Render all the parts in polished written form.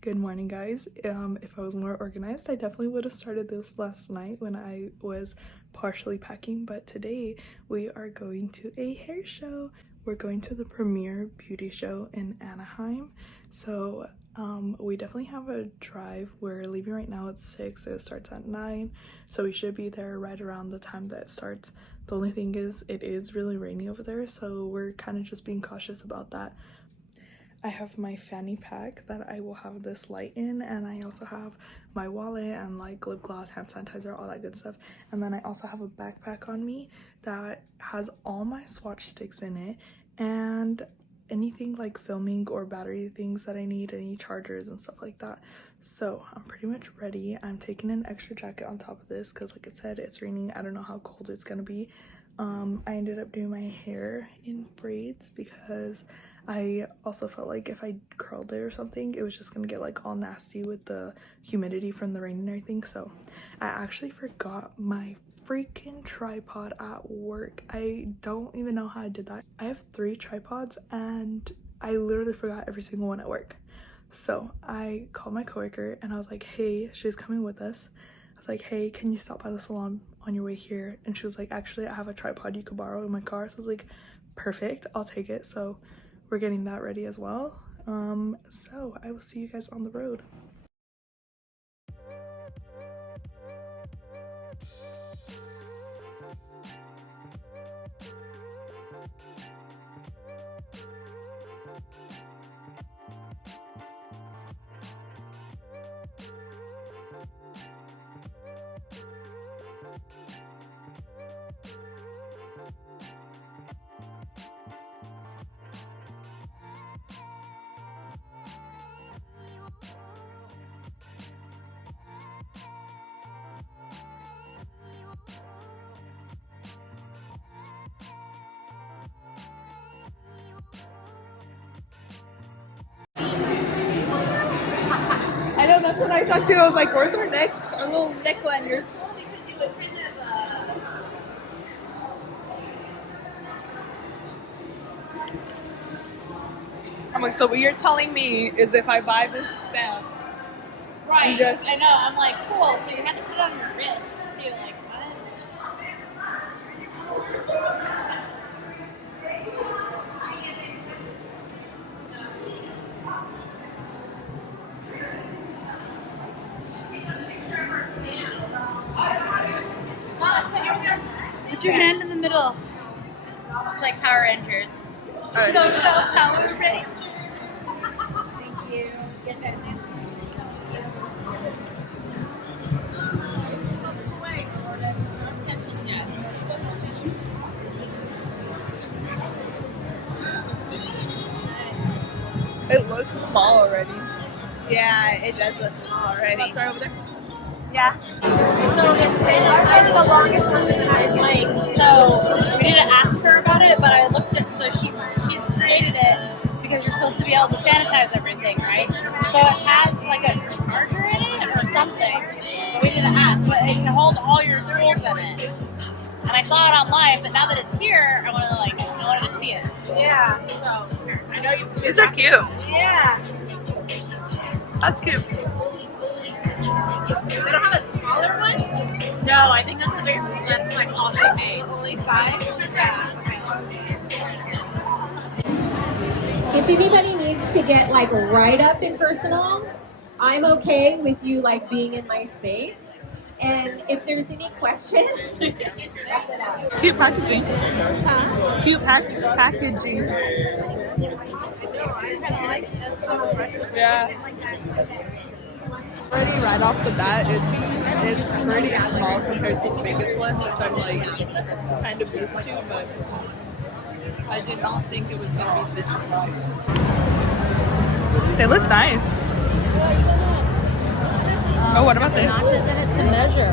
Good morning, guys. If I was more organized, I definitely would have started this last night when I was partially packing, but today we are going to a hair show. We're going to the Premiere Beauty show in Anaheim. So we definitely have a drive. We're leaving right now at 6. It starts at 9, so we should be there right around the time that it starts. The only thing is it is really rainy over there, so we're kind of just being cautious about that. I have my fanny pack that I will have this light in, and I also have my wallet and like lip gloss, hand sanitizer, all that good stuff. And then I also have a backpack on me that has all my swatch sticks in it and anything like filming or battery things that I need, any chargers and stuff like that. So I'm pretty much ready. I'm taking an extra jacket on top of this because like I said, it's raining. I don't know how cold it's gonna be. I ended up doing my hair in braids because I also felt like if I curled it or something, it was just gonna get like all nasty with the humidity from the rain and everything. So I actually forgot my freaking tripod at work. I don't even know how I did that. I have 3 tripods and I literally forgot every single one at work. So I called my coworker and I was like, hey, she's coming with us. I was like, hey, can you stop by the salon on your way here? And she was like, actually, I have a tripod you could borrow in my car. So I was like, perfect, I'll take it. So we're getting that ready as well. So I will see you guys on the road. I know, that's what I thought too. I was like, where's our little neck lanyards? I'm like, so what you're telling me is if I buy this stamp, right? Just... I know. I'm like, cool. So you had to put it on your wrist too, like what? Put your hand in the middle. It's like Power Rangers. All right. So Power Rangers. Thank you. Yes, guys. It looks small already. Yeah, it does look small already. I'll start over there. Yeah. So it's the longest one that I like. So we didn't ask her about it, but I looked at. So she's created it because you're supposed to be able to sanitize everything, right? So it has like a charger in it or something. But we didn't ask, but it can hold all your tools in it. And I saw it online, but now that it's here, I wanted to see it. Yeah. So here, I know you. These are cute. Yeah. That's cute. They don't have a smaller one? No, I think that's the biggest one that's like all they made. Only 5? Yeah. If anybody needs to get like right up and personal, I'm okay with you like being in my space. And if there's any questions, just check it out. Cute packaging. Cute packaging. Yeah. Already right off the bat, it's pretty small compared to the biggest one, which I'm like kind of used to, but I did not think it was gonna be this small. They look nice. Oh, what about this? Notches in it to measure.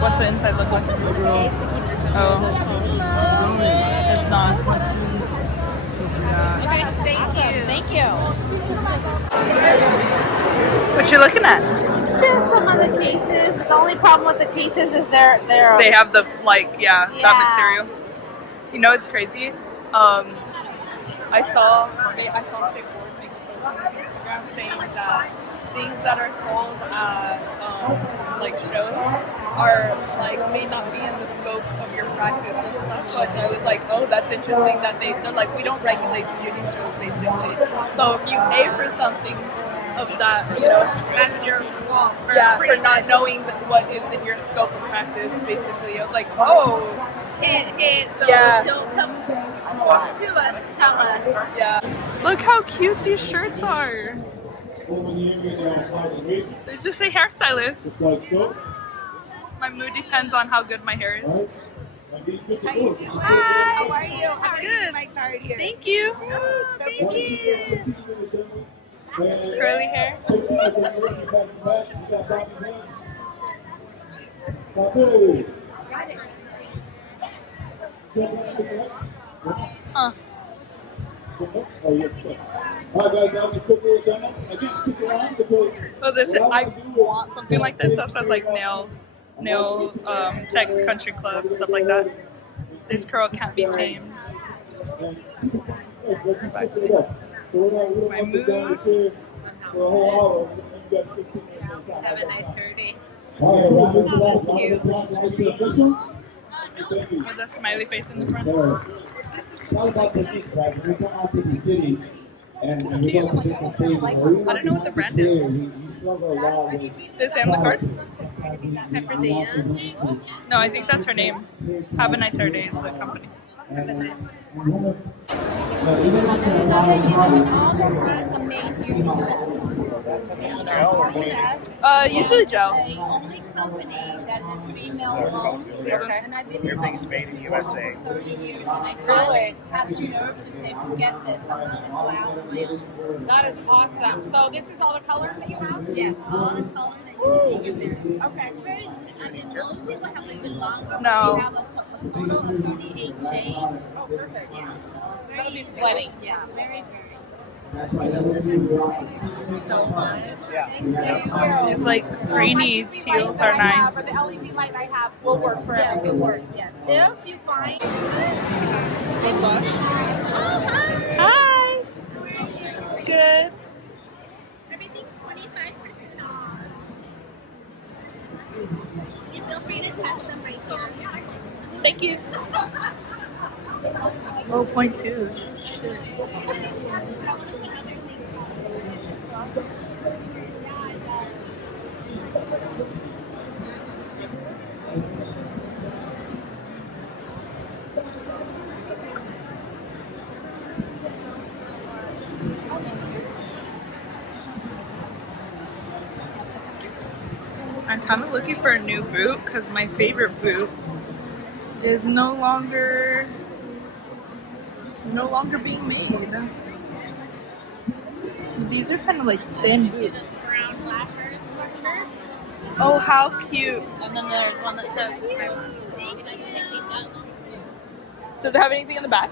What's the inside look like? Oh, it's not. Okay, thank you. What you looking at? Just some of the cases. The only problem with the cases is they're They have the that material. You know, it's crazy. I saw skateboard make a on Instagram saying that things that are sold at like shows are like may not be in the scope of your practice and stuff. But I was like, oh, that's interesting that they're like, we don't regulate beauty shows basically. So if you pay for something of that, you know, That's your fault. for not knowing what is in your scope of practice, basically. I was like, oh, So Yeah. don't come to us and tell us. yeah. Look how cute these shirts are. They just say hairstylist. My mood depends on how good my hair is. How you doing? Hi. How are you? I'm gonna give Good. you my card here. Thank you. Oh, thank you. Curly hair. Huh. Alright guys, now we quick little demo. Again, stick around because Oh, this I want something like this that says like nail text country club, stuff like that. This girl can't be tamed. My moves. for a whole hour. You guys 15 minutes on time. Have a nice hair day. Alright, Oh, that's cute. Thank you. With a smiley face in the front. It's all about technique, right? When we come out to the city and we go to different stages, I don't know what the brand is. we struggle a lot with This and the card? Pepperdina. No, I think that's her name. Have a nice hair day is the company. Usually gel. Only company that is female-owned, and I've been in Everything's made in USA. 30 years, and I finally have the nerve to say, forget this, I'm going to go out on my own. That is awesome. So this is all the colors that you have? Yes, all the colors that you see in there. Okay. It's very, I mean, most people have a little bit longer, but No. we have a total of 38 shades. Oh, perfect. Yeah, so it's That'll very be plenty. Yeah, very, very. So much. It's like greeny teals are nice. But the LED light I have will work for Yeah, everything. it works, yes. If you find... Hi. Good. Everything's 25% off. You feel free to test them right here. Thank you. Oh, 0.2. Shit. I'm kind of looking for a new boot because my favorite boot is no longer being made. These are kind of like thin boots. Brown flashers sweatshirt. Oh, how cute! And then there's one that says Taiwan. Does it have anything in the back?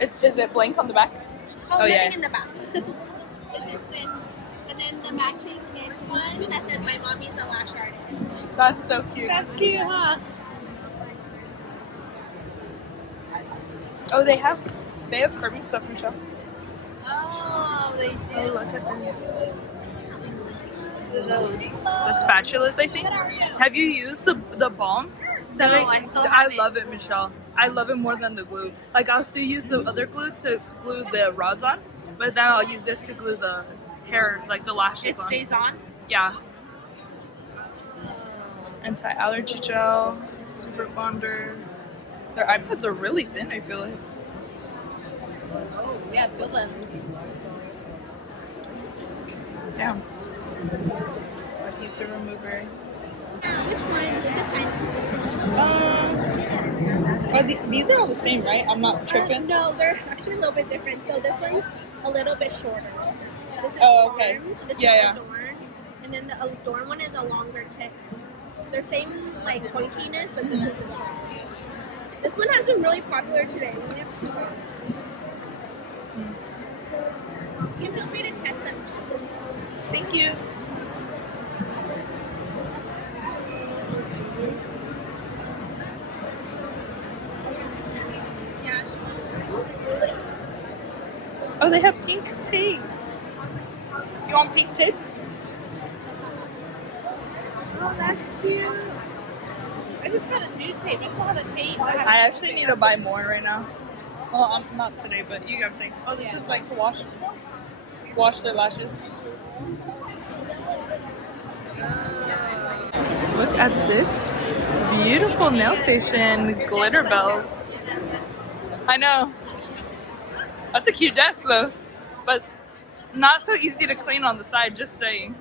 Is it blank on the back? Oh, Oh, nothing yeah. in the back. It's just this. And then the matching kids one that says my mommy's a lash artist. That's so cute. That's cute, huh? Oh, they have curving stuff, Michelle. Oh, they do. Oh, look at them. The spatulas, I think. Have you used the balm? No, I still I haven't. love it, Michelle. I love it more than the glue. Like, I'll still use the other glue to glue the rods on, but then I'll use this to glue the hair, like the lashes It on. stays on. Yeah. Anti-allergy gel, super bonder. Their iPads are really thin, I feel like. Oh, yeah, feel them. Damn. Adhesive remover. Which one? It depends. These are all the same, right? I'm not tripping. No, they're actually a little bit different. So this one's a little bit shorter. This is Oh, okay. Adorn. This Yeah, is Adorn. And then the Adorn one is a longer tip. They're same like pointiness, but this one's just shorter. This one has been really popular today. We only have two left. You can feel free to test them too. Thank you. Yeah, sure. Oh, they have pink tea. You want pink too? Oh, that's cute. I just got a new tape. I still have a tape. I actually need to buy more right now. Well, not today, but you guys saying. Oh, this is like to wash their lashes. Look at this beautiful nail station, Glitterbels. I know. That's a cute desk though, but not so easy to clean on the side, just saying.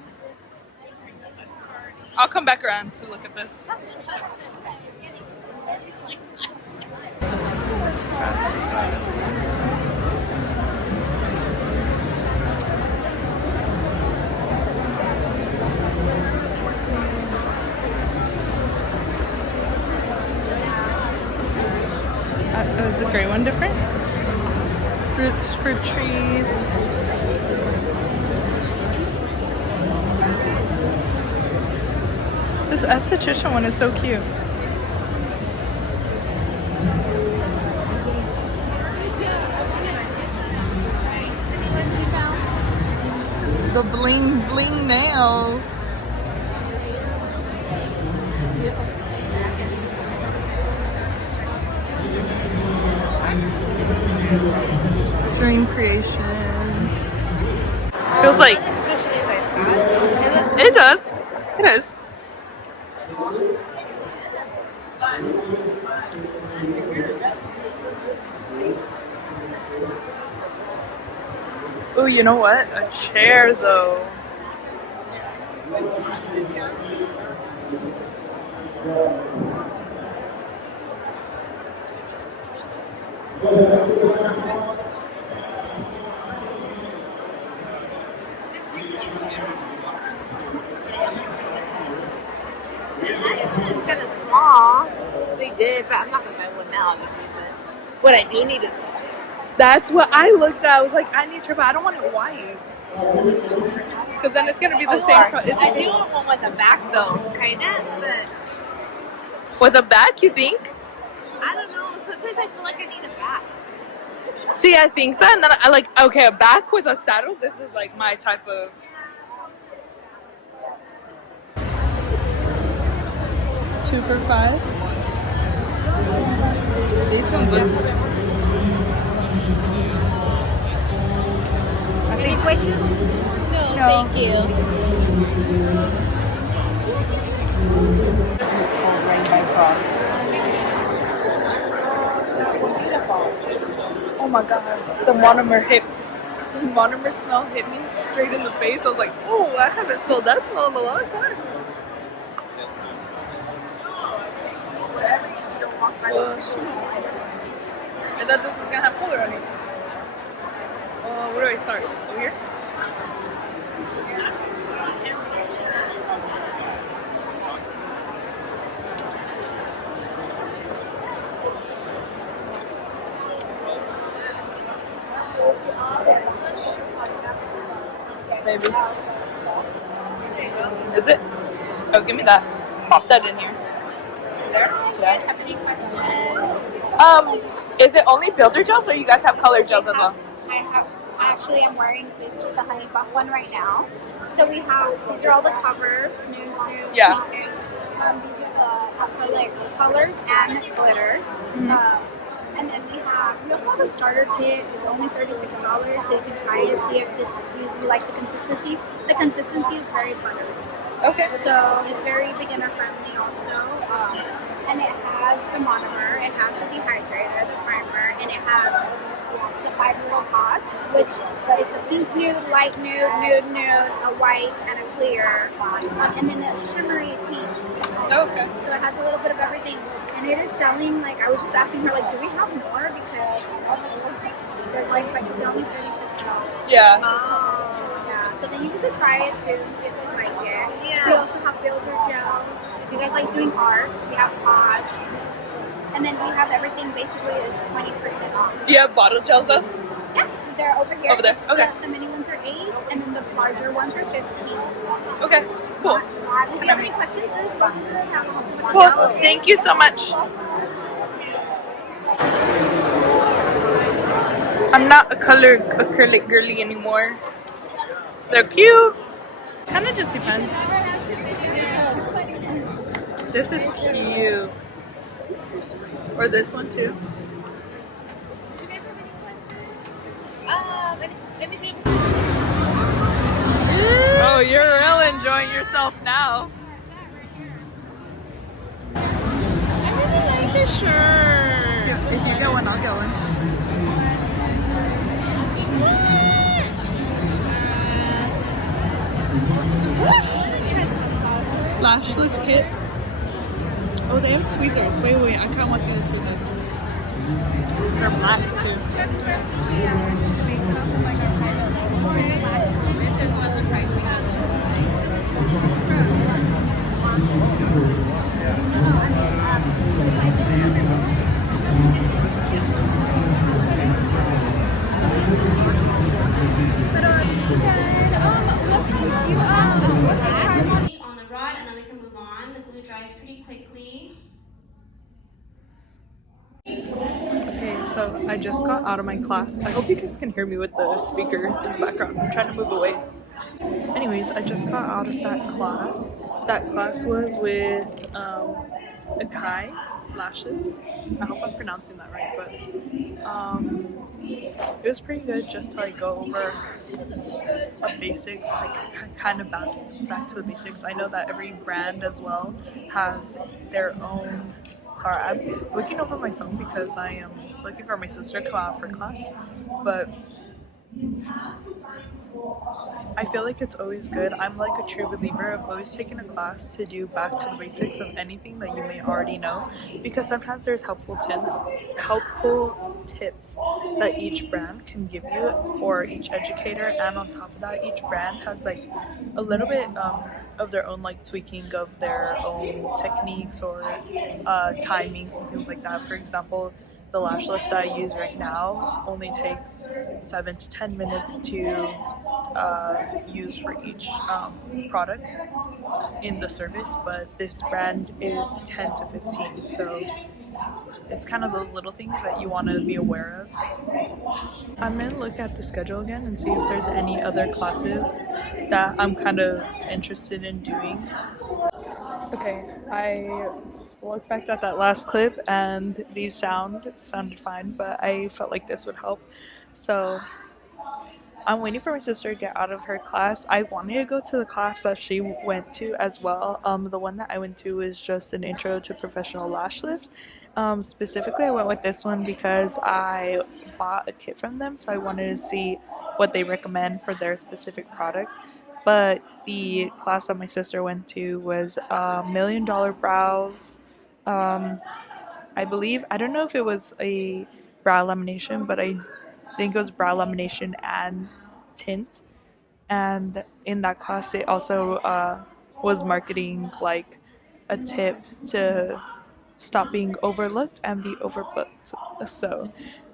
I'll come back around to look at this. Is the gray one different? Fruits for trees. This esthetician one is so cute. The bling bling nails. Dream Creations. Feels like it does. It is. Oh, you know what? A chair though. It's kind of small. They did, but I'm not gonna buy one now, obviously. But what I do need is That's what I looked at. I was like, I need to, but I don't want it white. Because then it's going to be the same. I do want one with a back though, kinda. But With a back, you think? I don't know. Sometimes I feel like I need a back. See, I think that, and then I like, okay, a back with a saddle. This is like my type of. 2 for $5. These ones look. Any questions? No, thank you. Oh my god, the monomer smell hit me straight in the face. I was like, oh, I haven't smelled that smell in a long time. Oh shit. I thought this was gonna have color on it. Where do I start? Over here? Maybe. Is it? Oh, give me that. Pop that in here. Do you guys have any questions? Is it only builder gels or you guys have color gels as well? I'm wearing this, the honey buff one right now. So we have, these are all the covers, nude, Yeah. pink nudes. These are the colors and glitters. Mm-hmm. And then we also have a starter kit. It's only $36, so you can try it, see if you like the consistency. The consistency is very buttery. Okay. So it's very beginner friendly also. And it has the monomer, it has the dehydrator, the primer, and it has the 5-year-old pods, which it's a pink nude, light nude, a white, and a clear, and then a shimmery pink. Okay. So it has a little bit of everything. And it is selling, like, I was just asking her, like, do we have more? Because they're like it's only $36. Yeah. Yeah, so then you get to try it too, see if you like it. Yeah. We also have builder gels. If you guys like doing art, we have pods. And then we have everything basically is 20% off. Do you have bottle gels though? Yeah, they're over here. Over there, okay. The mini ones are 8, and then the larger ones are 15. Okay, cool. If you have any questions, there's Cool, thank you so much. I'm not a color acrylic girly anymore. They're cute. Kind of just depends. This is cute. Or this one too. Anything? Oh, you're really enjoying yourself now. I really like this shirt. If you get one, I'll get one. Lash lift kit. Oh, they have tweezers. Wait, I kind of want to see the tweezers. They're black too. On the rod, and then we can move on. The glue dries pretty quickly. Okay, so I just got out of my class. I hope you guys can hear me with the speaker in the background. I'm trying to move away. Anyways, I just got out of that class. That class was with Akai Lashes. I hope I'm pronouncing that right, but it was pretty good just to like go over basics, like kind of back to the basics. I know that every brand as well has their own. Sorry, I'm looking over my phone because I am looking for my sister to come out for class, but I feel like it's always good. I'm like a true believer of always taking a class to do back to the basics of anything that you may already know, because sometimes there's helpful tips that each brand can give you, or each educator, and on top of that, each brand has like a little bit of their own like tweaking of their own techniques or timings and things like that. For example, the lash lift that I use right now only takes 7 to 10 minutes to use for each product in the service, but this brand is 10 to 15, so it's kind of those little things that you want to be aware of. I'm gonna look at the schedule again and see if there's any other classes that I'm kind of interested in doing. Okay, I looked back at that last clip and these sounded fine, but I felt like this would help. So I'm waiting for my sister to get out of her class. I wanted to go to the class that she went to as well. The one that I went to was just an intro to professional lash lift. Specifically, I went with this one because I bought a kit from them, so I wanted to see what they recommend for their specific product. But the class that my sister went to was $1 Million Brows. I believe, I don't know if it was a brow lamination, but I think it was brow lamination and tint. And in that class, it also was marketing like a tip to stop being overlooked and be overbooked. So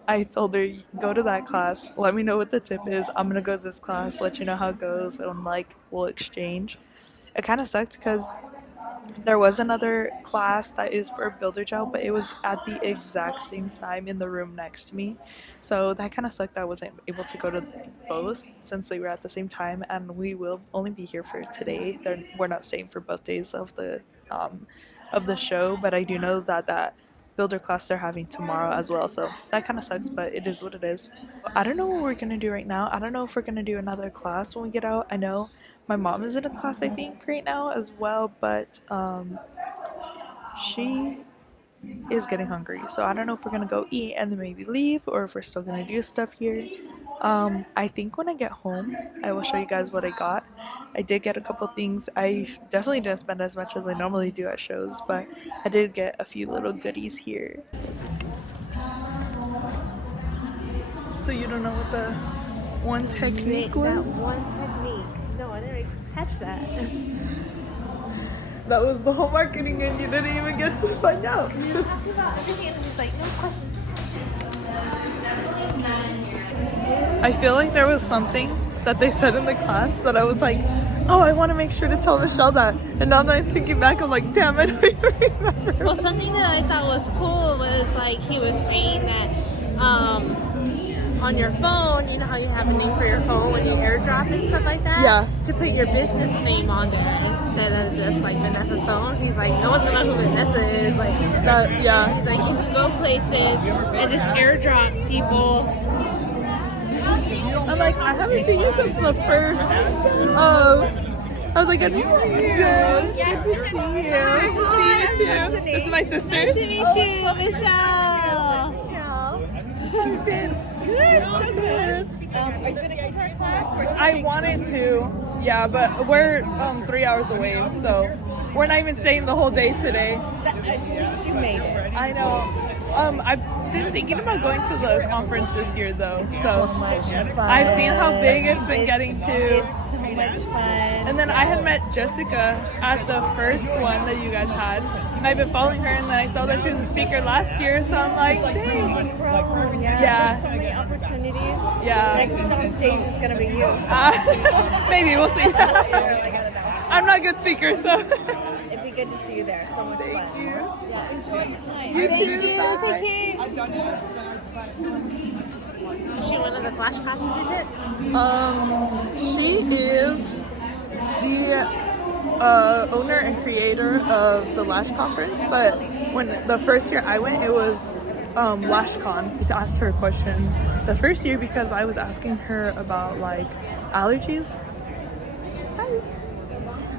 I told her, go to that class, let me know what the tip is. I'm gonna go to this class, let you know how it goes, and like we'll exchange. It kind of sucked because there was another class that is for builder gel, but it was at the exact same time in the room next to me. So that kind of sucked that I wasn't able to go to both since they were at the same time, and we will only be here for today. We're not staying for both days of the show, but I do know that builder class they're having tomorrow as well, so that kind of sucks, but it is what it is. I don't know what we're gonna do right now. I don't know if we're gonna do another class when we get out. I know my mom is in a class I think right now as well, but she is getting hungry, so I don't know if we're gonna go eat and then maybe leave, or if we're still gonna do stuff here. I think when I get home I will show you guys what I got. I did get a couple things. I definitely didn't spend as much as I normally do at shows, but I did get a few little goodies here. So you don't know what the one technique was? That one technique. No, I didn't catch that. That was the whole marketing and you didn't even get to find out. We were talking about everything and it was like, no questions. I feel like there was something that they said in the class that I was like, oh, I want to make sure to tell Michelle that. And now that I'm thinking back, I'm like, damn, I don't even remember. Well, something that I thought was cool was like he was saying that on on your phone, you know how you have a name for your phone when you airdrop and stuff like that? Yeah. To put your business name on there instead of just like Vanessa's phone. He's like, no one's gonna know who Vanessa is. Like That, yeah. he's like, you can go places and just airdrop people. I'm like, I haven't seen you since the first. I was like, good to see you. Good to see you. Good to see you too. This is my sister. Nice to meet you, Michelle. Good, so good. Are you gonna go to our class? I wanted to, yeah, but we're 3 hours away, so we're not even staying the whole day today. At least you made it. I know. I've been thinking about going to the conference this year though, so I've seen how big it's been getting too. So much fun. And then I had met Jessica at the first one that you guys had, and I've been following her, and then I saw that she was a speaker last year, so I'm like, dang. Yeah. There's so many opportunities. Yeah. Next on stage is gonna be you. Maybe, we'll see. I'm not a good speaker, so. It'd be good to see you there. So much fun. Thank you. Yeah, enjoy your time. You Thank too. you. Bye. Take care. Is she one of the Flash classes, is it? She is the owner and creator of the Lash Conference, but when the first year I went, it was LashCon. To ask her a question the first year because I was asking her about like allergies.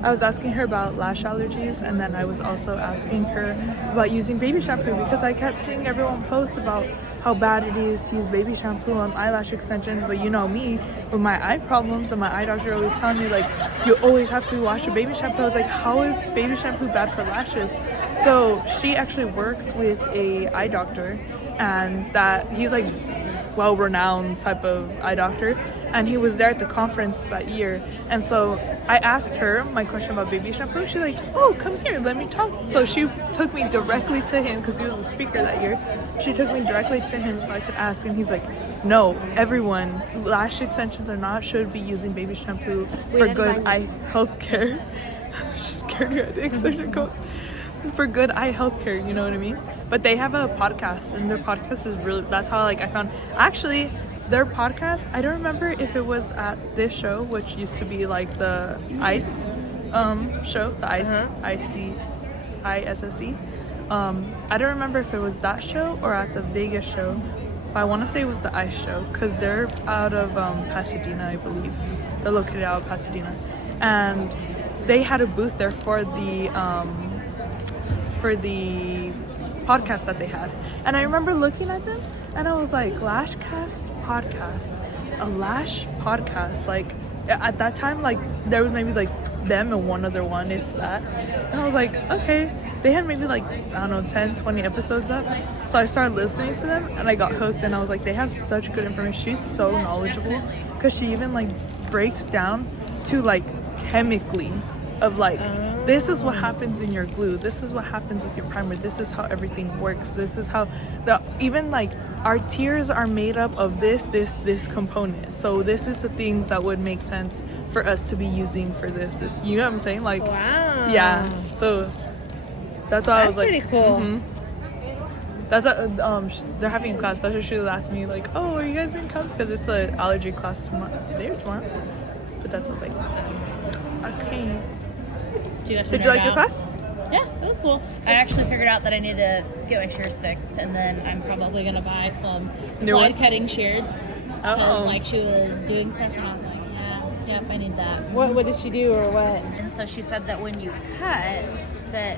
I was asking her about lash allergies, and then I was also asking her about using baby shampoo because I kept seeing everyone post about how bad it is to use baby shampoo on eyelash extensions, but you know me, with my eye problems, and my eye doctor always telling me like, you always have to wash your baby shampoo. I was like, how is baby shampoo bad for lashes? So she actually works with a eye doctor, and that he's like well-renowned type of eye doctor, and he was there at the conference that year. And so I asked her my question about baby shampoo. She's like, oh, come here, let me talk. So she took me directly to him because he was a speaker that year. She took me directly to him so I could ask, and he's like, no, everyone, lash extensions or not, should be using baby shampoo for good eye health care. I just scared her at the extension code. For good eye health care, you know what I mean? But they have a podcast, and their podcast is really, that's how like I found, actually their podcast, I don't remember if it was at this show, which used to be like the ICE show, the ICE, ICE. I don't remember if it was that show or at the Vegas show, but I want to say it was the ICE show because they're out of Pasadena, I believe. They're located out of Pasadena, and they had a booth there for the podcast that they had. And I remember looking at them and I was like, Lashcast podcast, a lash podcast. Like at that time, like there was maybe like them and one other one, if that. And I was like, okay. They had maybe like, I don't know, 10, 20 episodes up. So I started listening to them and I got hooked, and I was like, they have such good information. She's so knowledgeable because she even like breaks down to like chemically of like, this is what happens in your glue, this is what happens with your primer, this is how everything works, this is how even like our tears are made up of this component, so this is the things that would make sense for us to be using for this, you know what I'm saying? Like, wow. Yeah, so that's why I was like, pretty cool. That's what they're having a class. That's what she was asking me, like, oh, are you guys in class? Because it's an allergy class today or tomorrow. But that's what I was like, okay. Did you like your class? Yeah, it was cool. I actually figured out that I need to get my shears fixed, and then I'm probably gonna buy some New slide ones? cutting shears. Oh. Because like she was doing stuff, and I was like, yeah, yep, I need that. What did she do, or what? And so she said that when you cut, that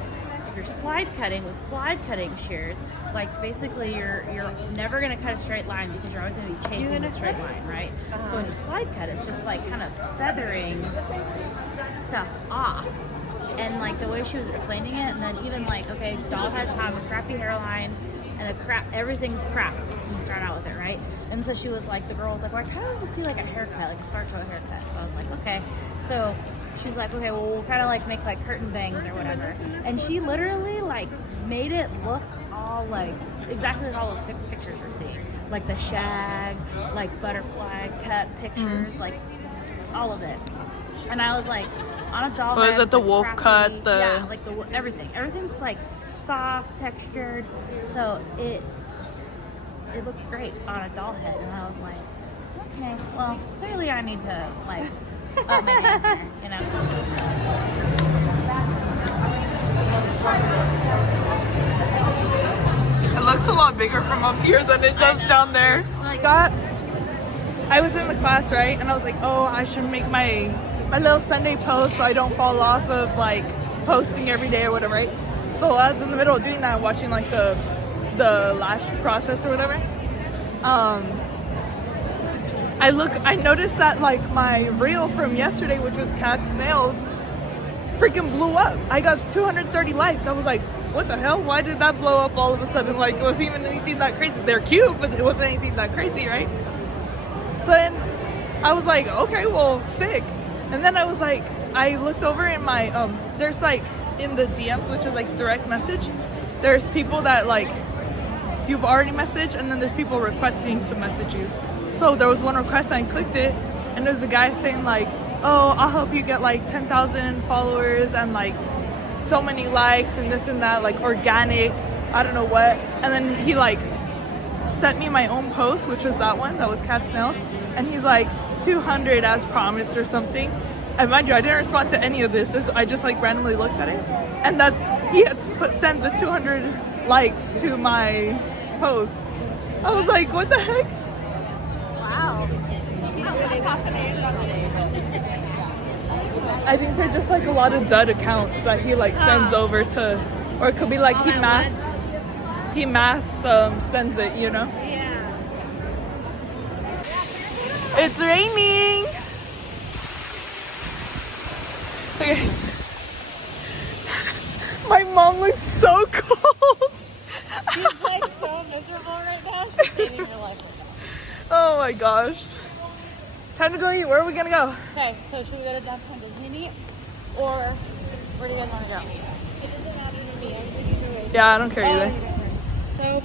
if you're slide cutting with slide cutting shears, like basically you're never gonna cut a straight line because you're always gonna be chasing a straight line, right? So when you slide cut, it's just like kind of feathering stuff off. And like the way she was explaining it, and then even like, okay, doll heads have a crappy hairline and everything's crap when you start out with it, right? And so she was like, the girl was like, well, I kind of want to see like a haircut, like a start to a haircut. So I was like, okay. So she's like, okay, well, we'll kind of like make like curtain bangs or whatever. And she literally like made it look all like exactly like all those pictures we're seeing, like the shag, like butterfly cut pictures, like all of it. And I was like, on a doll head, Was it the wolf cut? Yeah, like everything's like soft, textured. So it looked great on a doll head, and I was like, okay, well, clearly I need to like up my game here, you know. It looks a lot bigger from up here than it does down there. I was in the class, right? And I was like, oh, I should make my little Sunday post so I don't fall off of like posting every day or whatever, right? So I was in the middle of doing that, watching like the lash process or whatever. I noticed that like my reel from yesterday, which was cat's nails, freaking blew up. I got 230 likes. I was like, what the hell? Why did that blow up all of a sudden? Like, it wasn't even anything that crazy. They're cute, but it wasn't anything that crazy, right? So then I was like, okay, well, sick. And then I was like, I looked over in my, there's like in the DMs, which is like direct message, there's people that like you've already messaged, and then there's people requesting to message you. So there was one request and I clicked it, and there was a guy saying like, oh, I'll help you get like 10,000 followers and like so many likes and this and that, like organic, I don't know what. And then he like sent me my own post, which was that one, that was cat's nails, and he's like 200 as promised or something. And mind you, I didn't respond to any of this. I just like randomly looked at it, and he had sent the 200 likes to my post. I was like, what the heck? Wow. I think they're just like a lot of dud accounts that he like sends over to, or it could be like he mass sends it, you know? Yeah. It's raining. Okay. My mom looks so cold. She's like so miserable right now. She's hating her life. Oh my gosh. Time to go eat. Where are we gonna go? Okay, so should we go to downtown Disney and eat? Or where do you guys want to go? It doesn't matter to me. Yeah, I don't care either. You guys are so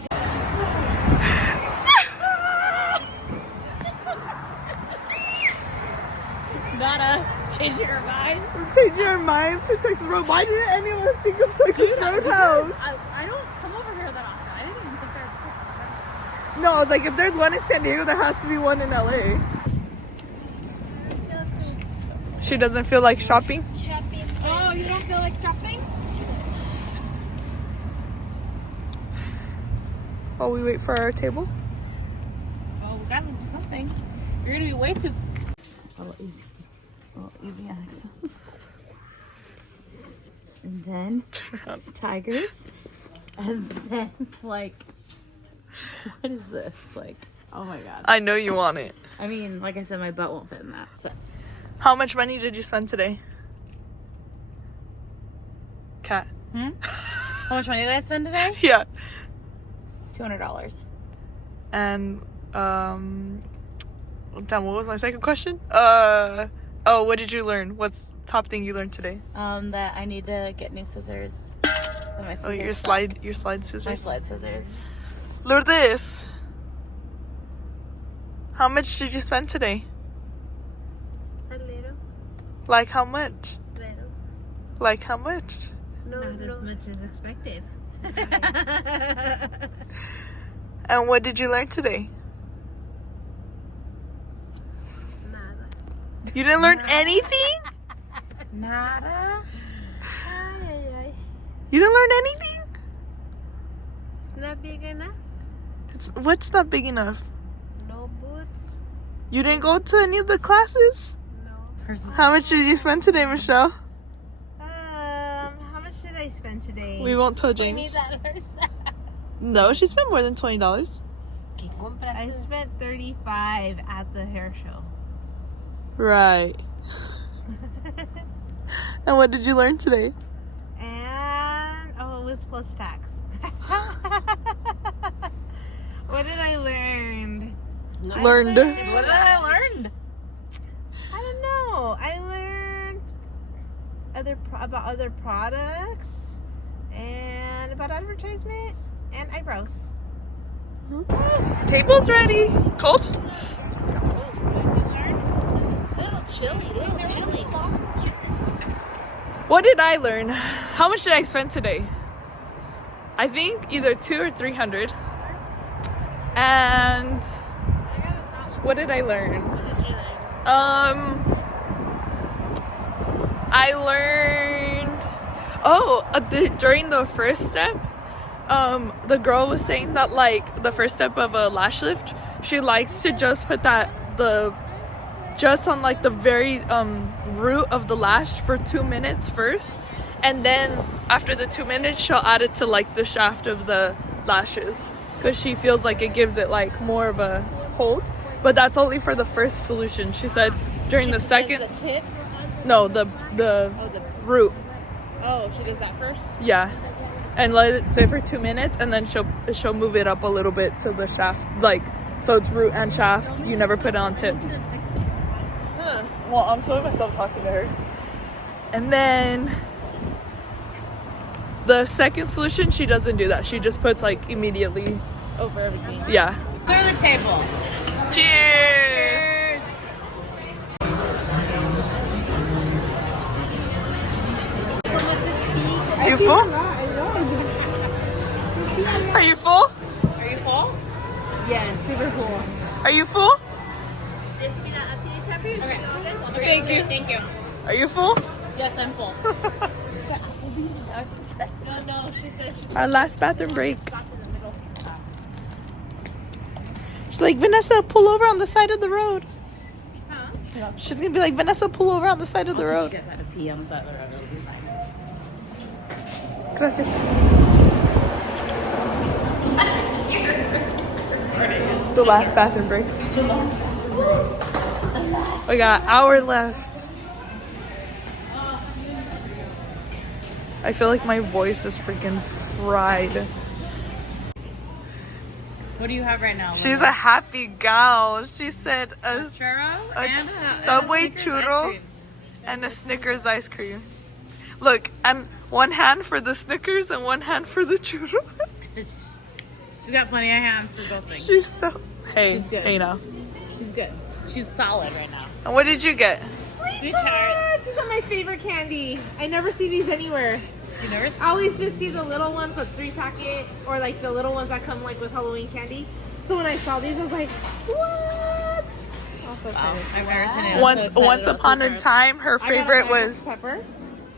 not us. Changing our minds. We're changing our minds for Texas Road. Why didn't anyone think of Texas Roadhouse? I don't come over here that often. I didn't even think there was Texas. No, I was like, if there's one in San Diego, there has to be one in LA. She doesn't feel like shopping? Oh, you don't feel like shopping? While we wait for our table. Oh, we gotta do something. You're gonna be way too. A little easy access. And then tigers. And then like, what is this? Like, oh my god. I know you want it. I mean, like I said, my butt won't fit in that. So it's... How much money did you spend today? Kat. How much money did I spend today? Yeah. $200. And damn, what was my second question? Oh, what did you learn? What's the top thing you learned today? That I need to get new scissors. My scissors your suck. slide scissors. My slide scissors. Lourdes, how much did you spend today? A little. Like how much? Little. Like how much? Not as much as expected. And what did you learn today? Nada. You didn't learn anything? Nada. Ay, ay, ay. You didn't learn anything? It's not big enough. What's not big enough? No boots. You didn't go to any of the classes? No. How much did you spend today, Michelle? How much did I spend today? We won't tell James. $20. No, she spent more than $20. I spent $35 at the hair show. Right. And what did you learn today? And it was plus tax. What did I learn? Learned. What did I learn? I don't know. I learned about other products and about advertisement and eyebrows. Table's ready. Cold? A little chilly. What did I learn? How much did I spend today? I think either 200 or 300. And what did I learn? I learned during the first step, the girl was saying that like the first step of a lash lift, she likes to just put just on like the very root of the lash for 2 minutes first, and then after the 2 minutes she'll add it to like the shaft of the lashes, because she feels like it gives it like more of a hold. But that's only for the first solution. She said during the second, the tips? no, the root. Oh, she does that first? Yeah, and let it sit for 2 minutes, and then she'll move it up a little bit to the shaft, like so it's root and shaft. You never put it on tips. Huh. Well, I'm showing myself talking to her. And then the second solution, she doesn't do that. She just puts like immediately Over everything. Yeah. Clear the table. Cheers. You full? Are you full? Are you full? Yes, super cool. Are you full? Okay. Thank you. Thank you. Are you full? Yes, I'm full. No, she said she Our last bathroom break. She's like, Vanessa, pull over on the side of the road. Huh? She's gonna be like, Vanessa, pull over on the side of the road. You guys had to pee on the side of the road. It'll be fine. Gracias. The last bathroom break. We got an hour left. I feel like my voice is freaking fried. What do you have right now? She's a happy gal. She said a churro and Subway churro and a Snickers ice cream. Look, and one hand for the Snickers and one hand for the churro. She's got plenty of hands for both things. She's so... Hey, She's good. hey now. She's good. She's solid right now. And what did you get? Sweet tarts. These are my favorite candy. I never see these anywhere. You never? I always just see the little ones, the 3-packet, or like the little ones that come like with Halloween candy. So when I saw these, I was like, what? Also I've never seen it. Once upon a time, her favorite was... pepper.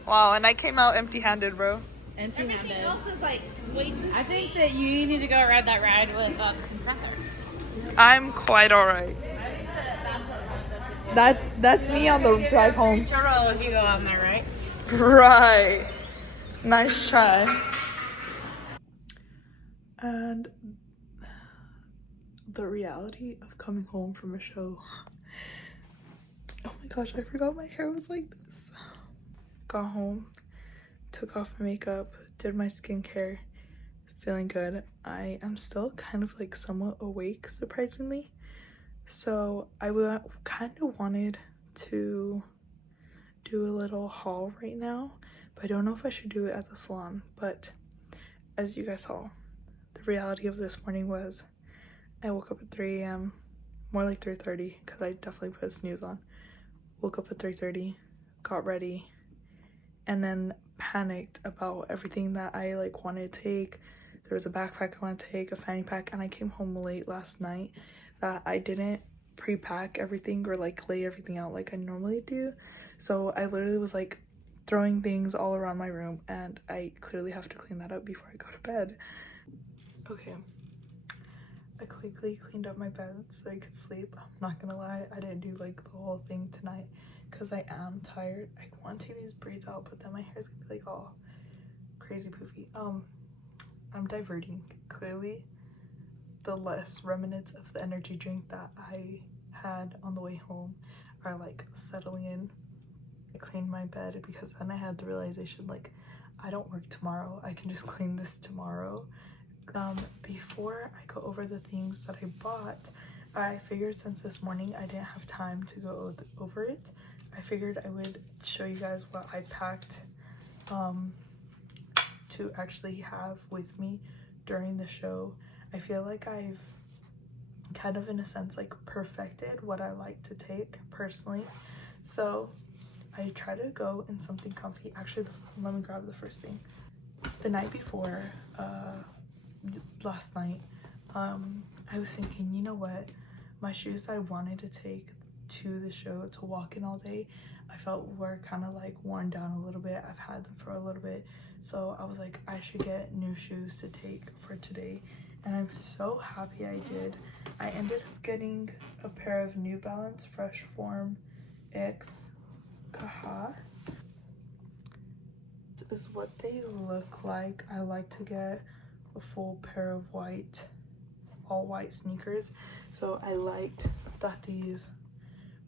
Wow, and I came out empty-handed, bro. Everything else is like way too sweet. I think that you need to go ride that ride with Compressor. I'm quite alright. That's me on the drive home. Churro if you go on there, right? Right. Nice try. And the reality of coming home from a show. Oh my gosh, I forgot my hair was like this. Got home, took off my makeup, did my skincare, feeling good. I am still kind of like somewhat awake, surprisingly. So I kind of wanted to do a little haul right now, but I don't know if I should do it at the salon. But as you guys saw, the reality of this morning was I woke up at 3 a.m, more like 3:30, because I definitely put a snooze on. Woke up at 3:30, got ready, and then panicked about everything that I like wanted to take. There was a backpack I wanted to take, a fanny pack, and I came home late last night that I didn't pre-pack everything or like lay everything out like I normally do. So I literally was like throwing things all around my room, and I clearly have to clean that up before I go to bed. Okay, I quickly cleaned up my bed so I could sleep. I'm not gonna lie, I didn't do like the whole thing tonight because I am tired. I want to take these braids out, but then my hair's gonna be like all crazy poofy. I'm diverting. Clearly the less remnants of the energy drink that I had on the way home are like settling in. I cleaned my bed because then I had the realization like I don't work tomorrow, I can just clean this tomorrow. Before I go over the things that I bought, I figured since this morning I didn't have time to go over it, I figured I would show you guys what I packed to actually have with me during the show. I feel like I've kind of in a sense like perfected what I like to take personally, so I try to go in something comfy. Actually, let me grab the first thing. The night before last night, I was thinking, you know what, my shoes I wanted to take to the show to walk in all day, I felt were kind of like worn down a little bit. I've had them for a little bit, so I was like, I should get new shoes to take for today, and I'm so happy I did. I ended up getting a pair of New Balance Fresh Form X Kaha. This is what they look like. I like to get a full pair of all white sneakers, so I liked that these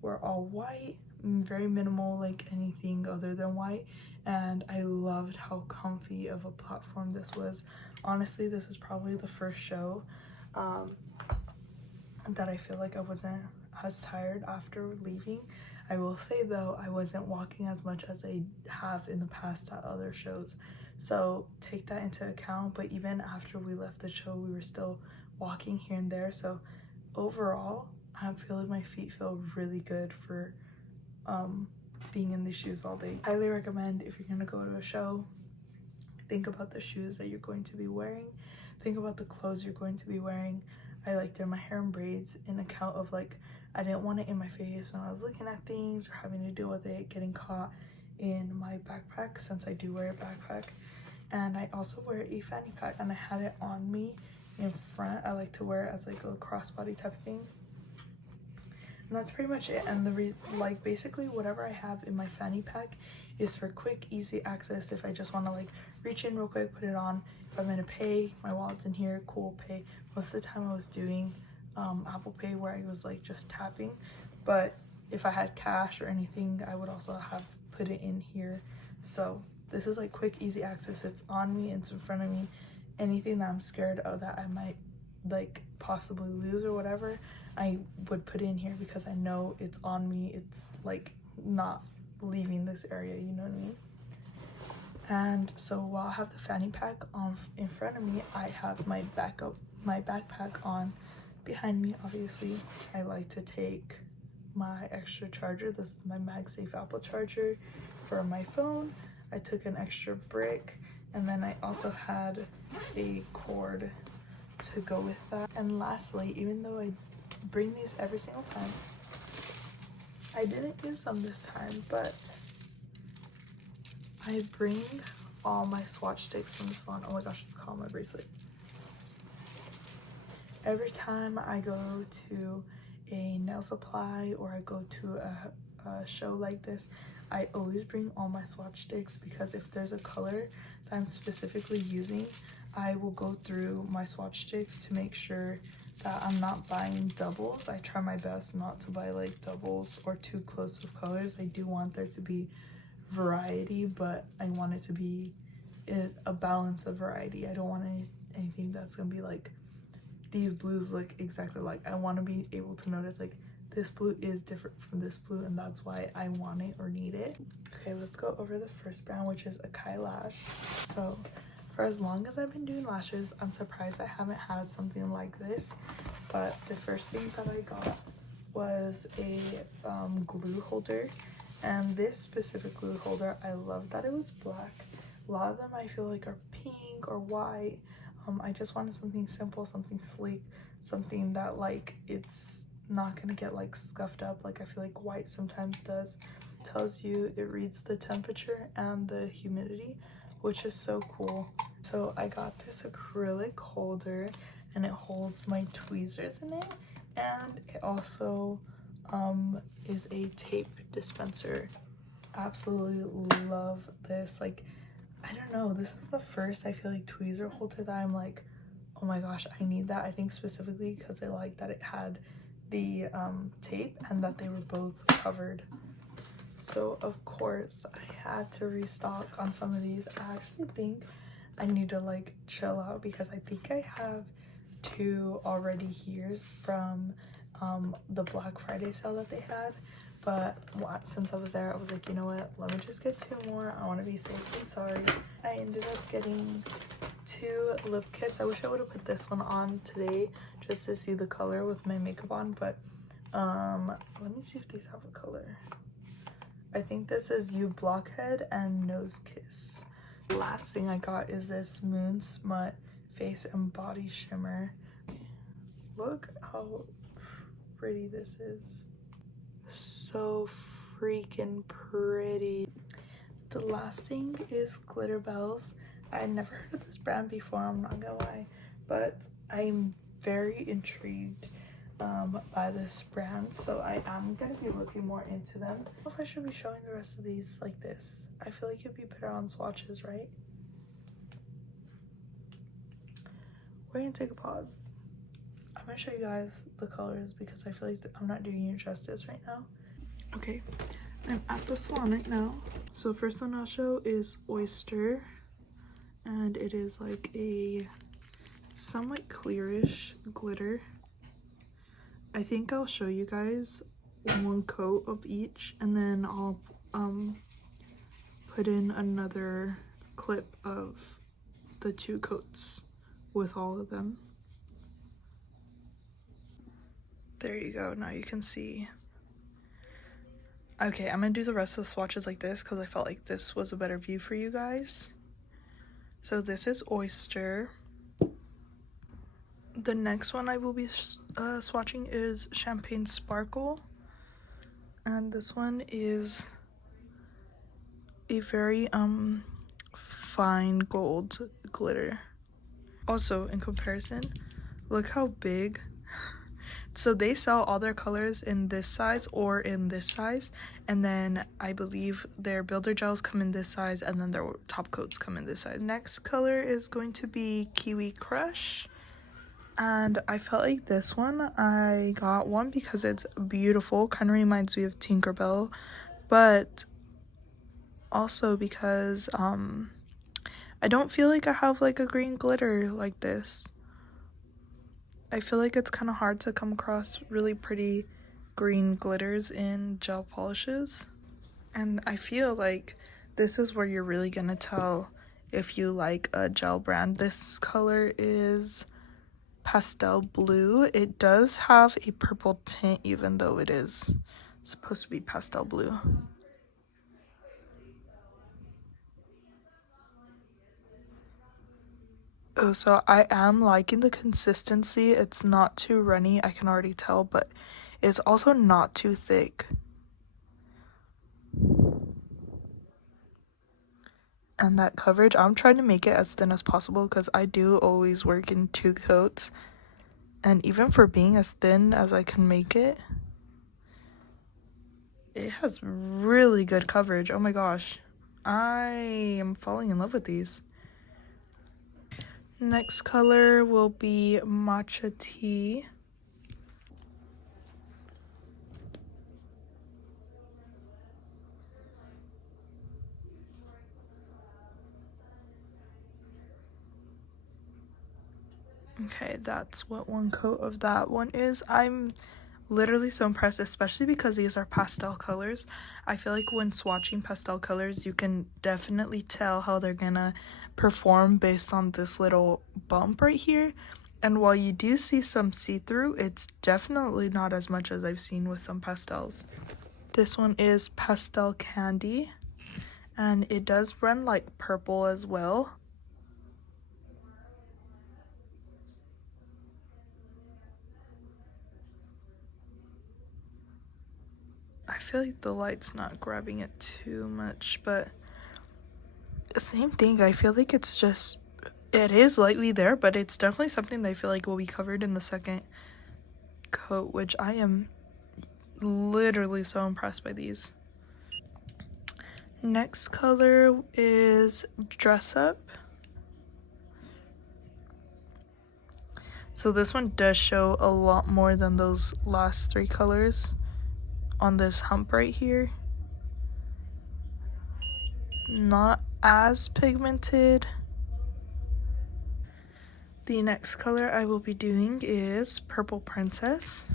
were all white, very minimal, like anything other than white, and I loved how comfy of a platform this was. Honestly, this is probably the first show that I feel like I wasn't as tired after leaving. I will say though, I wasn't walking as much as I have in the past at other shows, so take that into account. But even after we left the show, we were still walking here and there, so overall I'm feeling my feet feel really good for being in these shoes all day. Highly recommend, if you're gonna go to a show, think about the shoes that you're going to be wearing, think about the clothes you're going to be wearing. I like did my hair in braids in account of like, I didn't want it in my face when I was looking at things or having to deal with it getting caught in my backpack, since I do wear a backpack. And I also wear a fanny pack, and I had it on me in front. I like to wear it as like a crossbody type of thing. And that's pretty much it. And like basically whatever I have in my fanny pack is for quick, easy access. If I just want to like reach in real quick, put it on. If I'm gonna pay, my wallet's in here, cool, pay. Most of the time I was doing Apple Pay, where I was like just tapping, but if I had cash or anything, I would also have put it in here. So this is like quick, easy access. It's on me, it's in front of me. Anything that I'm scared of that I might like possibly lose or whatever, I would put in here because I know it's on me. It's like not leaving this area, you know what I mean? And so while I have the fanny pack on in front of me, I have my backpack on behind me. Obviously, I like to take my extra charger. This is my MagSafe Apple charger for my phone. I took an extra brick, and then I also had a cord to go with that. And lastly, even though I bring these every single time, I didn't use them this time, but I bring all my swatch sticks from the salon. Oh my gosh, it's called my bracelet. Every time I go to a nail supply or I go to a show like this, I always bring all my swatch sticks, because if there's a color that I'm specifically using, I will go through my swatch sticks to make sure that I'm not buying doubles. I try my best not to buy like doubles or too close of colors. I do want there to be variety, but I want it to be a balance of variety. I don't want anything that's gonna be like, these blues look exactly like. I want to be able to notice like, this blue is different from this blue, and that's why I want it or need it. Okay, let's go over the first brand, which is Akai Lash. So for as long as I've been doing lashes, I'm surprised I haven't had something like this. But the first thing that I got was a glue holder, and this specific glue holder, I love that it was black. A lot of them I feel like are pink or white. I just wanted something simple, something sleek, something that like it's not gonna get like scuffed up like I feel like white sometimes does. It tells you, it reads the temperature and the humidity, which is so cool. So I got this acrylic holder, and it holds my tweezers in it, and it also is a tape dispenser. Absolutely love this. Like, I don't know, this is the first I feel like tweezer holder that I'm like, oh my gosh, I need that. I think specifically because I like that it had the tape and that they were both covered. So of course I had to restock on some of these. I actually think I need to like chill out, because I think I have 2 already here from the Black Friday sale that they had. But since I was there, I was like, you know what, let me just get 2 more. I want to be safe and sorry. I ended up getting 2 lip kits. I wish I would have put this one on today just to see the color with my makeup on, but let me see if these have a color. I think this is You Blockhead and Nose Kiss. The last thing I got is this Moon Smut Face and Body Shimmer. look how pretty this is. So freaking pretty. The last thing is Glitterbels. I had never heard of this brand before, I'm not gonna lie, but I'm very intrigued by this brand, so I am gonna be looking more into them. I don't know if I should be showing the rest of these like this. I feel like it'd be better on swatches, right? We're gonna take a pause. I'm gonna show you guys the colors because I feel like I'm not doing it justice right now. Okay, I'm at the salon right now. So first one I'll show is Oyster, and it is like a somewhat clearish glitter. I think I'll show you guys one coat of each, and then I'll put in another clip of the 2 coats with all of them. There you go, now you can see. Okay, I'm gonna do the rest of the swatches like this because I felt like this was a better view for you guys. So this is Oyster. The next one I will be swatching is Champagne Sparkle, and this one is a very fine gold glitter. Also, in comparison, look how big. So they sell all their colors in this size or in this size, and then I believe their builder gels come in this size, and then their top coats come in this size. Next color is going to be Kiwi Crush, and I felt like this one, I got one because it's beautiful, kind of reminds me of Tinkerbell, but also because I don't feel like I have like a green glitter like this. I feel like it's kind of hard to come across really pretty green glitters in gel polishes, and I feel like this is where you're really gonna tell if you like a gel brand. This color is Pastel Blue. It does have a purple tint even though it is supposed to be pastel blue. Oh, so I am liking the consistency. It's not too runny, I can already tell, but it's also not too thick. And that coverage, I'm trying to make it as thin as possible because I do always work in 2 coats. And even for being as thin as I can make it, it has really good coverage. Oh my gosh. I am falling in love with these. Next color will be Matcha Tea. Okay, that's what one coat of that one is. I'm literally so impressed, especially because these are pastel colors. I feel like when swatching pastel colors, you can definitely tell how they're gonna perform based on this little bump right here. And while you do see some see-through, it's definitely not as much as I've seen with some pastels. This one is Pastel Candy, and it does run like purple as well. I feel like the light's not grabbing it too much, but the same thing. I feel like it's just, it is lightly there, but it's definitely something that I feel like will be covered in the second coat, which I am literally so impressed by these. Next color is Dress Up. So this one does show a lot more than those last 3 colors on this hump right here. Not as pigmented. The next color I will be doing is Purple Princess.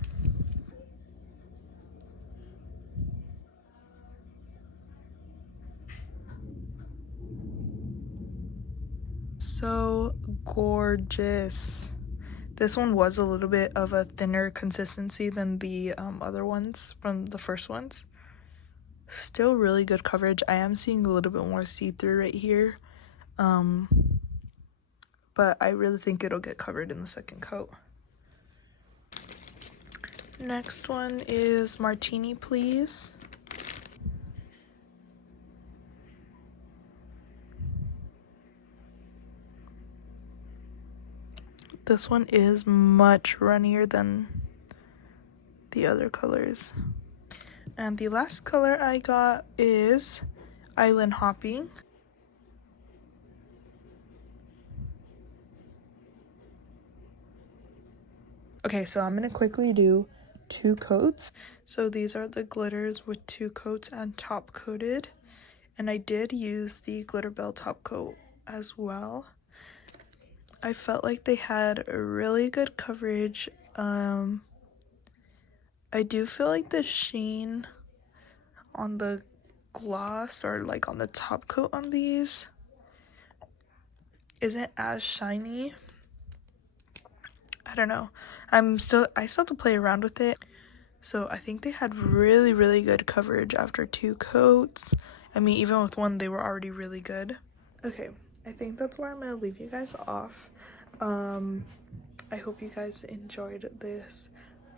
So gorgeous. This one was a little bit of a thinner consistency than the other ones from the first ones. Still really good coverage. I am seeing a little bit more see-through right here, but I really think it'll get covered in the second coat. Next one is Martini Please. This one is much runnier than the other colors. And the last color I got is Island Hopping. Okay, so I'm gonna quickly do 2 coats. So these are the glitters with 2 coats and top coated. And I did use the Glitterbel top coat as well. I felt like they had a really good coverage. I do feel like the sheen on the gloss or like on the top coat on these isn't as shiny. I don't know. I still have to play around with it. So I think they had really good coverage after 2 coats. I mean, even with one, they were already really good. Okay, I think that's where I'm gonna leave you guys off. I hope you guys enjoyed this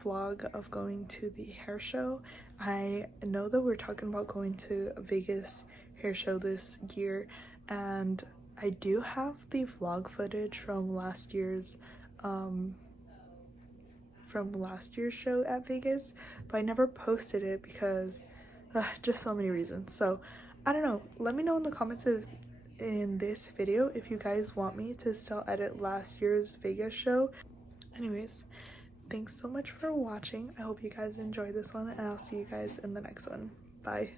vlog of going to the hair show. I know that we're talking about going to a Vegas hair show this year, and I do have the vlog footage from last year's show at Vegas, but I never posted it because just so many reasons. So I don't know, let me know in the comments in this video if you guys want me to still edit last year's Vegas show. Anyways, thanks so much for watching. I hope you guys enjoyed this one, and I'll see you guys in the next one. Bye.